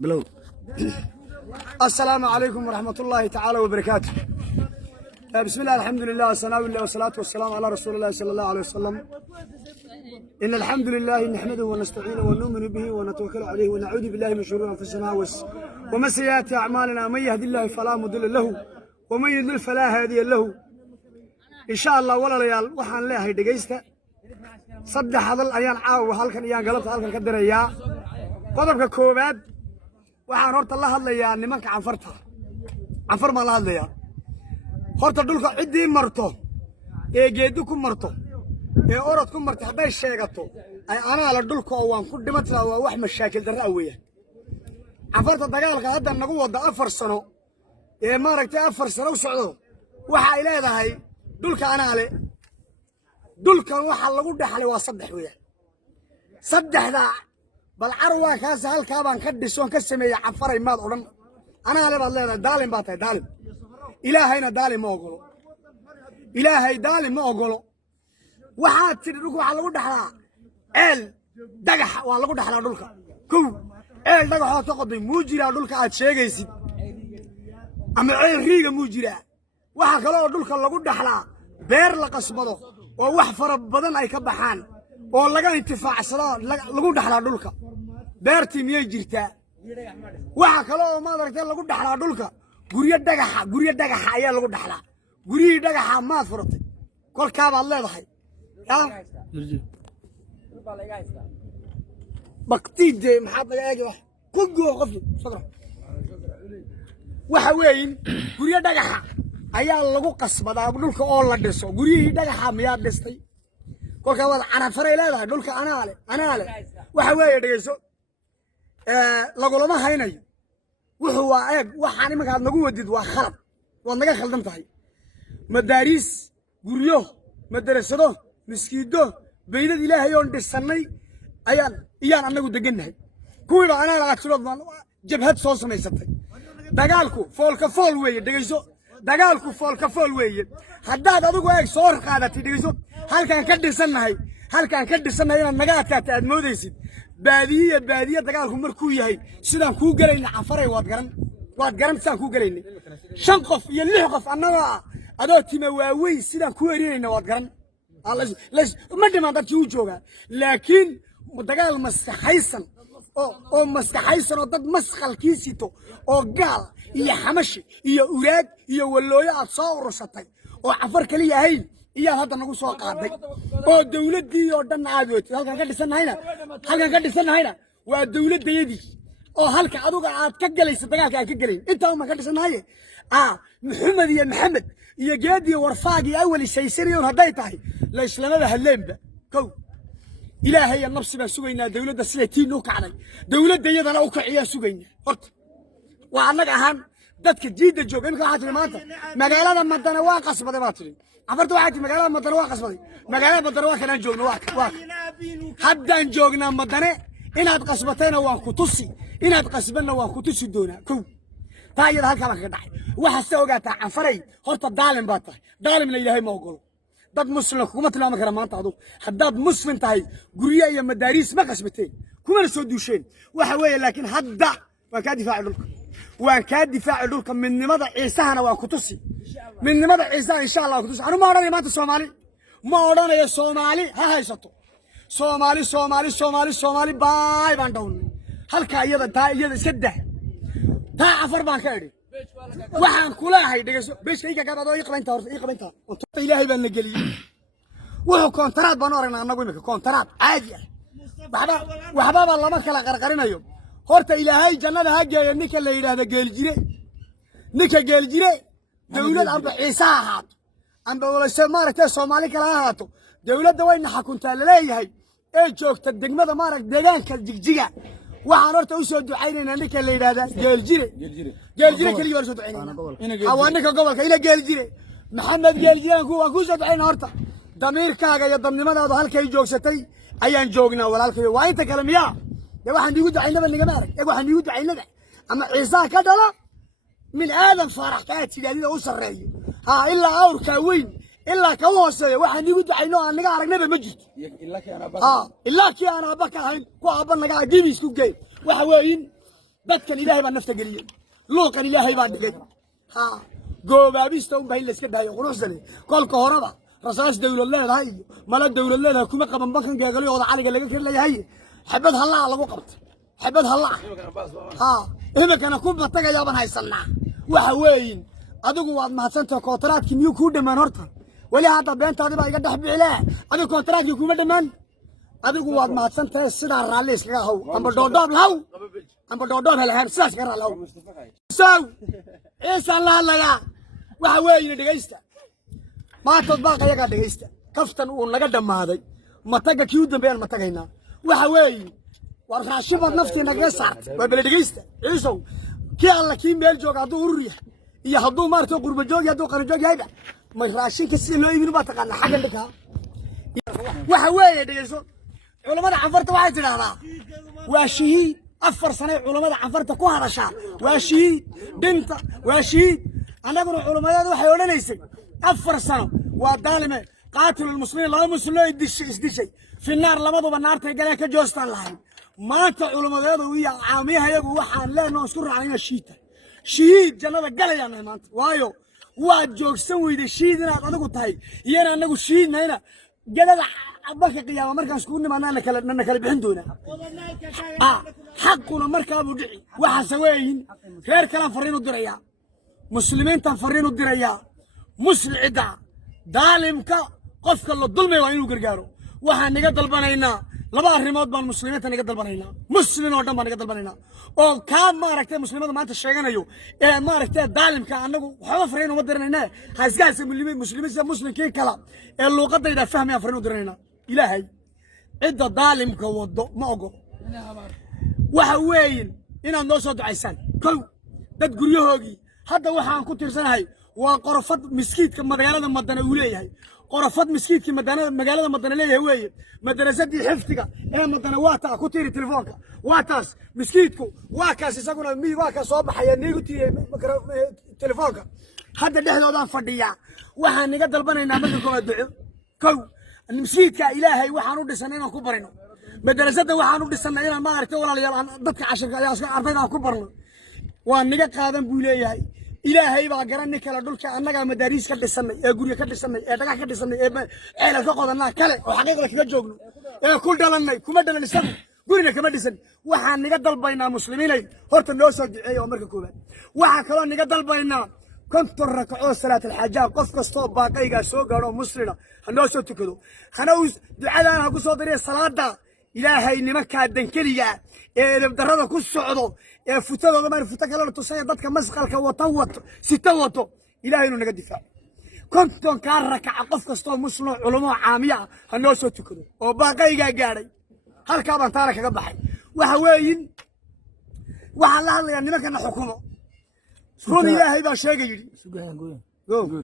بلو. السلام عليكم ورحمة الله تعالى وبركاته. بسم الله الحمد لله والصلاة والسلام على رسول الله صلى الله عليه وسلم. إن الحمد لله نحمده ونستعينه ونؤمن به ونتوكل عليه ونعوذ بالله من شرور أنفسنا ومن سيئات أعمالنا. من يهد الله فلا مضل له ومن يضلل فلا هادي له. إن شاء الله ولا ليال وحن لها دقيسته صدح هذا الأيام عاو هالكن أيام قلبت هالكن كدر إياه قدرك كوباد waxaan horta la hadlayaa nimanka canfar ma la hadlayaa horta dhulka cidii marto ee geedu ku marto ee orod ku marto haday sheegato ay ana la dhulka oo waan ku dhimatay waa wax mashaakil darro weeyaan canfarta dagaalka hadda nagu wada 4 sano ee maaragtay 4 sano u socdo waxa ay leedahay dhulka ana le dhulkan waxa lagu dhaxlay waa 3 weeyaan saddexda bal carwa kaas halka baan ka dhisoon ka sameeyay canfaray maad oran ana leeyahay leedahay daalim baa tahay daalim ilaahayna daalim ma ogolo ilaahay daalim ma ogolo waxa tiri dhulka waxa lagu dhaxlaa eel dagax waa lagu dhaxlaa dhulka kow eel dagax oo qoday muujira dhulka aad sheegaysid ama eel riiga muujira waxa kale oo dhulka lagu dhaxlaa beer la qasbado oo wax fara badan ay ka baxaan oo laga intifaacsado lagu dhaxlaa dhulka beertii miyay jirtaa waxa kale oo maaragtay lagu dhaxlaa dhulka guriyo dhagaxa ayaa lagu dhaxlaa guriyii dhagaxa ma furatay kolka baad leedahay baqtiide maxaad laga eegay wax ku goo qof sadra waxa weyn guriyo dhagaxa ayaa lagu qasbadaa dhulka oo la dhiso guriyii dhagaxa miyaa dhistay kolka wada canfaray leedahay dhulka ana le waxa weeye dhageyso lagulama haynayo wuxuu waa eeg waxaan imanka aad nagu wadid waa khalad waad naga khaldan tahay madaariis guryo madrasado miskiido beydad ilaahay oo dhisanay ayaan anagu degannahay kuwiiba ana la aqsado jabhad soo samaysatay dagaalku foolka fool weeye dhageyso dagaalku foolka fool weeye haddaad adigu eeg soo qaadatay dhageyso halkaan ka dhisannahay inaad naga adkaata aad moodaysid baadiye dagaalku markuu yahay sidaan kuu galayna canfaray waad garan sidaan kuu galayna 5 qof iyo 6 qof annaga adoo tima waaweyn sidaan kuu erinayna waad garan ma dhiman dadkii u joogaa laakiin dagaal maskaxaysan oo dad masqalkii sito oo gaal iyo xamashi iyo uraad iyo walooyo aad soo urursatay oo canfar kaliya ahayn iyaa hadda nagu soo qaaday oo dawladii oo dhan aadooto halkan ka dhisannahayna waa dawladayadii oo halka aduga aad ka galayso dagaalka aad ka galayn inta uma ka dhisanahay maxamed iyo geediyo warfaagi awali shaysariyoon haday tahay la islaamada hadleenba kow ilaahay ya nafsi baa sugaynaa dawladda sida tiin u kacday dawladayadana u kaciyaa sugaynaa horta waa annaga ahaan dadka jiida jooga imika waxa tiri maanta magaalada madana waa qasbaday baa tiri afarta waxa tiri magaalada madana waa qasbaday magaalada madana waa kana joogno waa haddaan joognaa madane inaad qasbatayna waan ku tusi inaad qasbanna waan ku tusi doonaa kow taayada halka baan ka dhacay waxa soo ogaataa canfaray horta daalim baa tahay daalimna ilaahay ma ogolo dad muslim kuma tilmaami kara maanta adu haddaad muslim tahay guriyo iyo madaariis ma qasbateen kuma soo duusheen waxa weeye laakiin hadda waan ka difaaci dhulka midnimada ciisahana waan ku tusi midnimada ciisaha insha Allah ku tusi anu ma oranayo maanta Soomaali ha haysato Soomaali baay baan dhawn halka iyada iska daa taa afar baan ka idhi waxaan kulahay dhageyso beeshayga gaadado ii qabaynta oo ilaahay baan la geliyay wuxuu kontraad baan oranaa anagu imika kontraad caadi ah waxba lama kala qarqarinayo horta ilaahay jannada ha geeyo ninka la yiraahdo geeljire dawlad amba ciisa ahaato amba walaasha maaragtay Soomaali kala ahaato dawladda wayna xakuntaa leeyahay ee joogta degmada maaragtay deegaanka jigjiga waxaan horta u soo ducaynaynaa ninka la yiraahdo geeljire kaliya soo ducaynaynaa awaanka gobolka ila geeljire maxamed geeljire waan ku soo ducaynaa horta damiirkaaga iyo damnimadaadu halkay joogsatay ayaan joognaa walaalkay waa inta kale miyaa waxaan igu ducaynaba niga maarag waxaan igu ducaynaba ama ciisa ka dhala min aadan farax ka tigaadida u sareeyo illa awrka weyn illa ka hooseeyo waxaan igu ducayno aan naga aragnaba ma jirto illa ki ana baka hayn ku aba naga dibi isku geey waxa weeyin dadkan ilaahay baa nafta geliyay luuqan ilaahay baa dhigay ha goobaabista un baa in la iska daayo quruxsane kolka horeba rasaas dawlad leedahay iyo mala dawlad leedahay kuma qaban bankan geegaliyooda caliga laga kar leeyahay xabad hallaa lagu qabtay xabad hallaa ha imikana ku batagayaaban haysanaa waxa weeyin adigu waad mahadsantahay kontaraadkii miyuu kuu dhammaan horta weli hadda beentaadii baa iga dhex bixilaa adigu kontaraadkii kuma dhammaan adigu waad mahadsantahay sidaa raalli iskaga haw amba dhoodhoob lahaw amba dhoodhoob helahaan sidaas iskaga raalli haw sow ciisaan la hadlayaa waxa weeyina dhegaysta maantood baaqayagaa dhegaysta kaftan uu naga dhammaaday mataga kii u dambeeyaan ma tagaynaa waxa weeye war raashibaad naftii nagaga saartay waa bele dhegaysta ciisow kii alla kii meel jooga hadduu urur yahay iyo hadduu maaragtay qurba joog iyo hadduu qani joog yahayba ma raashinka sida loo iibin baa taqaanaa xagga dhankaa waxa weeye dhegayso culamada canfarta waxay tidhaahdaa waa shahiid 4 sano culamada canfarta ku hadashaa waa shahiid dhinta waa shahiid annaguna culamadeedu waxay odhanaysay 4 sano waa daalime qaatil almuslimiin laba muslim loo isdishay fi naar labaduba naartay galeen ka joostaan lahayn maanta culamadeedu iyo caamiyaha iyagu waxaan leenoo isku raacnayna shiita shahiid jannada galayaan maanta waayo waad joogsan weyday shahiid inaad adigu tahay iyana annagu shahiidnayna gadada abaka qiyaama markaan iskugu nimaadna kala bixin doonaa xaquna markaabuu dhici waxaase weeyin reer kalaan farriin u dirayaa muslimiintaan farriin u dirayaa muslicidda daalimka qofka la dulmay waa inuu gargaaro waxaan niga dalbanaynaa laba arrimood baan muslimiinta niga dalbanaynaa muslim oo dhan baan niga dalbanaynaa oo kaa maaragtay muslimada maanta sheeganayo ee maaragtay daalimka annagu waxba farriin uma diranayna haskaasa muslimiinta muslimkii kala ee luuqadayda fahmayaan farriin u diranaynaa ilaahay cidda daalimka wado ma ogo waxa weeyin inaad noo soo ducaysaan kow dad guryahoogii hadda waxaan ku tirsanahay waa qorofad miskiidka magaalada madana uu leeyahay qorofad miskiidka magaalada madana leeyahay weeye madrasadii xifdiga ee madana waa taa ku tiiri telefoonka waa taas miskiidku waa kaas isaguna waa ka soo baxaya niigu tiiri telefoonka hadda dhexdoodaan fadhiyaa waxaan niga dalbanaynaa marka koowaad duco kow مسجدك إلهي وحنو دسنا كبرنا مدرسة وحنو دسنا إلى ما أردت ولا يلا ضدك عشان أرضنا كبرنا ونجا قادم بوليه إلهي بعجرني كلا دول كأنك مدارس كدسنا يقولي كدسنا يدك كدسنا إيه فقدنا كله وحقيقة كذا جوجنا كل دلنا كم دلنا لسنا قولنا كم دسنا وحن نجا دل بينا مسلمين هرت الناس أي أمريكا كوبا وحكلا نجا دل بينا كنت الركعة صلاة الحجاب قف صوب باقي سوق أو مسلمة الناس تكذو خنوز دعاء أنا قصود ري الصلاة دا إلهي نمكة الدنكلية بدرنا كل صعدو فتاة وما فتاة كلا تصير ضدك مسخل كوطوط ستوطو إلهي إنه نقد دفاع كنت كركعة قف صوب مسلم علماء عامية الناس تكذو وباقي جاري هل كابن تارك قبحي وحوين وحلا يعني ما كان حكومة كون إلهي باشيء